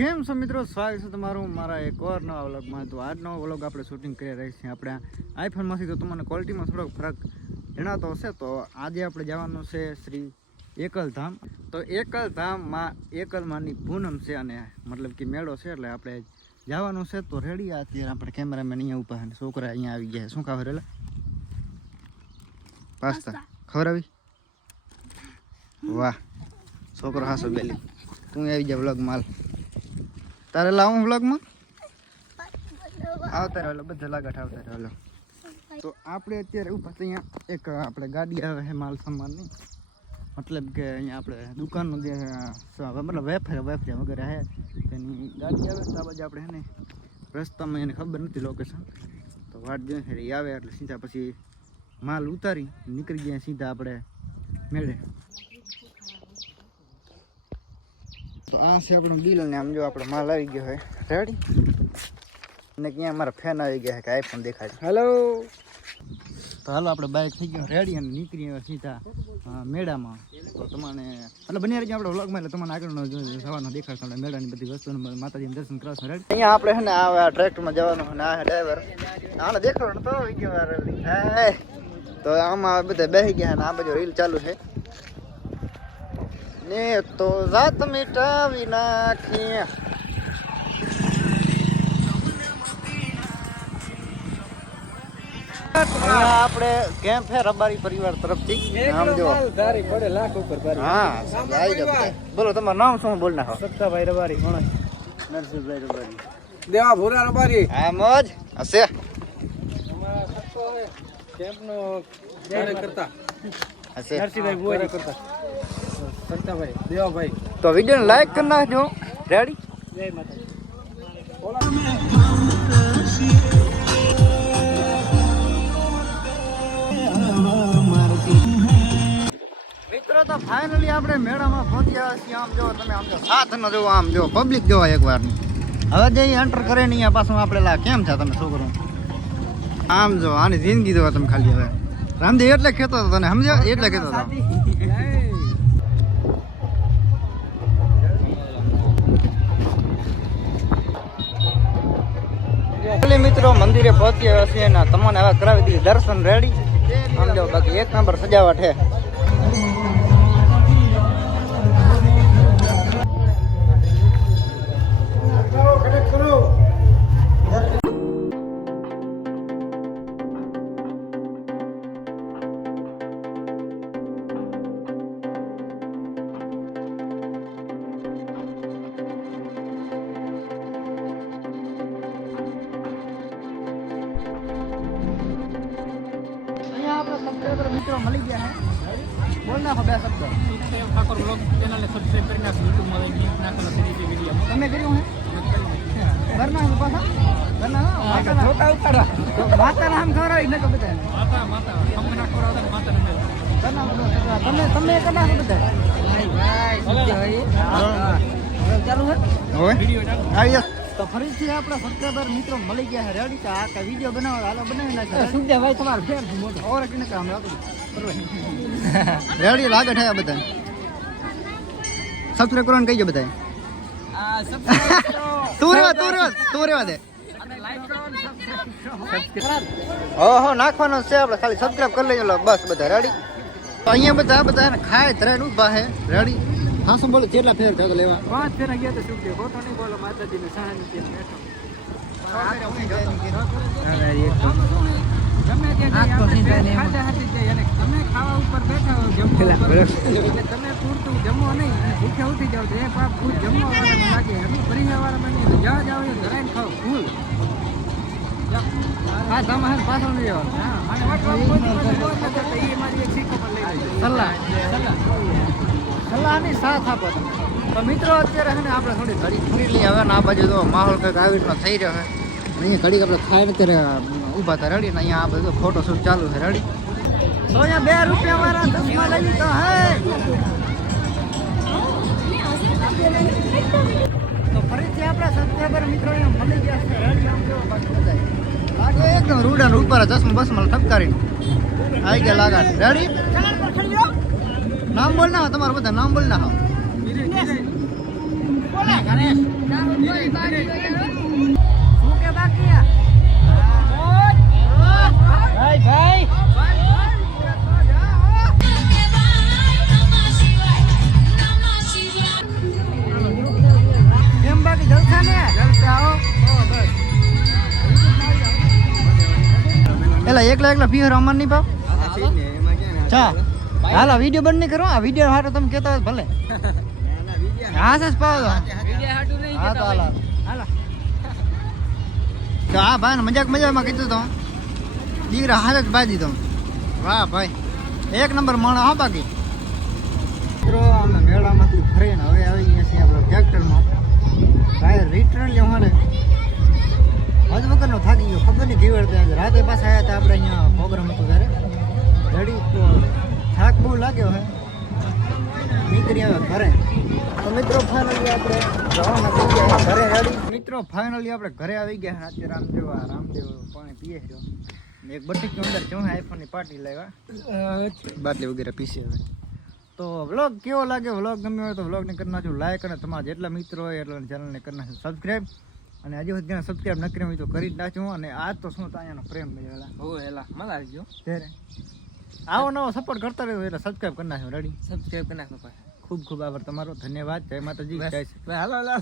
કેમ છો મિત્રો, સ્વાગત છે તમારું મારા એક ઓર નવા વ્લોગમાં। તો આજનો વ્લોગ આપણે શૂટિંગ કરી રહ્યા છીએ આપણે આઈફોનમાંથી। તો તમને ક્વોલિટીમાં થોડોક ફરક જણાતો હશે। તો આજે આપણે જવાનું છે શ્રી એકલધામ। તો એકલધામમાં એકલમાંની પૂનમ છે અને મતલબ કે મેળો છે, એટલે આપણે જવાનું છે। તો રેડી અત્યારે આપણે કેમેરામેન અહીંયા ઊભા છે, છોકરા અહીંયા આવી ગયા છે। શું ખાવ રેલા? પાસ્તા ખવડાવી? વાહ છોકરો હાસો બેલી, તું આવી જા વ્લોગમાં। તારે લાવું વ્લોગમાં આવતા રહેલો, બધા લાગટ આવતા રહેલો। તો આપણે અત્યારે ઉપર અહીંયા એક આપણે ગાડી આવે છે માલ સામાનની, મતલબ કે અહીંયા આપણે દુકાનનું જે મતલબ વેફર વગેરે છે તેની ગાડી આવે। તો આ બાજુ આપણે છે ને રસ્તામાં એને ખબર નથી લોકેશન, તો વાટ જોઈએ છે એ આવે એટલે સીધા પછી માલ ઉતારી નીકળી ગયા સીધા આપણે મેળે। તો આ છે આપણું ડીલર ને આમ જો આપણો માલ આવી ગયો છે રેડી, અને ક્યાં અમારા ફેન આવી ગયા છે કે આઈફોન દેખાડે। હેલો, તો હાલો આપણે બાઇક થઈ ગયો રેડી અને નીકળી સીધા મેળામાં। તો તમને એટલે બની રહી આપણે વ્લોગમાં, એટલે તમને આગળનો સવારનો દેખાડશો એટલે મેળાની બધી વસ્તુ માતાજીનું દર્શન કરશો રેડી। અહીંયા આપણે છે ને આ ટ્રેક્ટરમાં જવાનું અને આ ડ્રાઈવર આને દેખાડો તો વિડીયો તો આમાં બધા બેસી ગયા અને આ બાજુ રીલ ચાલુ છે ને। તો જાત મિટાવી નાખી આપણે કેમ્પ છે રબારી પરિવાર તરફથી। નામ જો પડે લાખ ઉપર હા આવી જાવ। બોલો તમારું નામ શું? બોલ નાખો। સત્તાભાઈ રબારી, કોણ? નરસિંહભાઈ રબારી, દેવા ભૂરા રબારી। હા મોજ હશે અમારા સત્તો છે કેમ્પનો કાર્યકર્તા હશે નરસિંહભાઈ ભૂરા કરતા સત્તાભાઈ દેવાભાઈ। તો વિડિયોને લાઈક કરી નાખજો રેડી। જય માતાજી। મિત્રો તો ફાઇનલી આપણે મેળામાં પહોંચ્યા છીએ। આમ જો તમે આમ જો સાધનો જો, આમ જો પબ્લિક જોવા એકવાર હવે જે એન્ટર કરે ને અહીંયા પાછું આપણે કેમ છે તમે છોકરો આમ જો આની જિંદગી જોવા તમે ખાલી। હવે રામદેવ એટલે કહેતો હતો તને સમજ્યો, એટલે કહેતો હતો। મિત્રો મંદિરે પહોંચ્યા છે ને તમને હવે કરાવી દીધી દર્શન રેડી। આમ જો બાકી એક નંબર સજાવટ છે। મિત્રો મળી ગયા હે, બોલ નાખો બે શબ્દ। ઠાકોર બ્લોગ ચેનલને સબસ્ક્રાઇબ કરી નાખો, યુટ્યુબમાં લિંક નાખેલો છે નીચે વિડિયોમાં। તમે કર્યું હે? ઘરના હે પાછા ઘરના માતા છોટા ઉતારા માતા નામ ખવરાવી ન કે બધા માતા તમે ના ખવરાવતા માતા નામ ઘરના તમે કના હે બધા ભાઈ ચાલુ હે હવે વિડિયો આવી। તો ફરીથી આપણા સબસ્ક્રાઇબર મિત્રો મળી ગયા છે રેડી। તો આ કા વિડિયો બનાવવા હાલો બનાવી નાખો સુજ્યા ભાઈ, તમારો ફેર મોટો ઓર કિને કામ લાગુ રેડી લાગે છે આ બધા। સબસ્ક્રાઇબ કરવાનું કહીજો બધા। આ સબસ્ક્રાઇબ કરો તું રેવા દે અને લાઈક કરો અને સબસ્ક્રાઇબ ઓહો નાખવાનો છે આપણે, ખાલી સબસ્ક્રાઇબ કરી લેજો બસ બધા રેડી। તો અહીંયા બધા ખાય ત્રણ ઊભા છે રેડી। હા શું બોલો જેટલા ફેર થયો લેવા? 5 ફેરા ગયા તો શું કે ખોટો નહીં બોલો, માતાજીને સહાનુભૂતિ બેઠો ગમે ત્યાં ખાધા હાથી જાય અને તમે ખાવા ઉપર બેઠા હો જમો એટલે તમે પૂરતું જમો નહીં અને ભૂખ્યા ઉઠી જાવ તો એ પાપ ફૂલ જમવા વાળાને લાગે। અમે પરિવાર વાળા મને જ્યાં જાવ એ ધરાઈને ખાવ ફૂલ હા તમારે પાછળ નહીં જવાનું। એ મારી એક શીખો પર લઈ સલાહ સલાહની સાથ આપો તમે। તો મિત્રો અત્યારે છે ને આપણે થોડી ઘડી ફરી લઈએ હવે ને આ બાજુ તો માહોલ કંઈક આવી રીતનો થઈ રહ્યો છે। અહીંયા ઘડીક આપણે ખાઈને અત્યારે ઊભા હતા રેડી ને અહીંયા આ બધું ફોટોશૂટ ચાલુ છે રેડી। તો અહીંયા 2 રૂપિયા વાળા ચશ્મા લઈ તો હે તો ફરીથી આપણા સબસ્ક્રાઇબર મિત્રો અહીંયા મળી ગયા છે રેડી। આમ કેવો બાકી લાગે એકદમ રૂડા ઉપર ચશ્મા બસમાં ઠપકારીને આવી ગયા લાગા રેડી। નામ બોલ ના તમારું બધા નામ બોલ ના એલા એકલા પીહર અમાર નહીં પાવ ચા હાલો વિડીયો બંધ નહીં કરો આ વિડીયો હાટો તમે કહેતા હોય ભલે હા સસ પાવ હા તો હાલો હાલો તો હા ભાઈ મજાકમાં કીધું તો દીકરા હાથ જ બાજી દઉં વાહ ભાઈ એક નંબર માણસ હા બાકી મિત્રો અમે મેળામાંથી ફરીને હવે આવી ગયા છીએ આપણે ટ્રેક્ટરમાં ભાઈ રિટર્ન લેવા ને હજ વગરનો થાકી ગયો ખબર નહીં કેવી રીતે આજે રાતે પાછા આવ્યા હતા આપણે અહીંયા પ્રોગ્રામ હતો ત્યારે રેડી તો થાક બહુ લાગ્યો હે નીકળી આવે ઘરે તો મિત્રો ફાઇનલી આપણે જવાના થઈ ગયા ઘરે રેડી મિત્રો ફાઇનલી આપણે ઘરે આવી ગયા અત્યારે રામદેવ પાણી પીએ રહ્યો એક બટીકની અંદર જો આઈફોનની પાર્ટી લાવ્યા બાટલી વગેરે પીસી હવે તો વ્લોગ કેવો લાગે વ્લોગ ગમ્યો હોય તો વ્લોગને કરી નાખજો લાઈક અને તમારા જેટલા મિત્રો હોય એટલા ચેનલને કરી નાખજો સબસ્ક્રાઈબ અને હજી સુધી સબસ્ક્રાઈબ ન કર્યું હોય તો કરી જ નાખજો અને આજ તો શું અહીંયાનો પ્રેમ મળેલા હો એલા મજા આવી ગયો ત્યારે આવો નવો સપોર્ટ કરતા રહ્યો એટલે સબસ્ક્રાઈબ કરી નાખજો રેડી સબસ્ક્રાઈબ કરી નાખો ખૂબ ખૂબ આભાર તમારો ધન્યવાદ જય માતાજી જય હાલો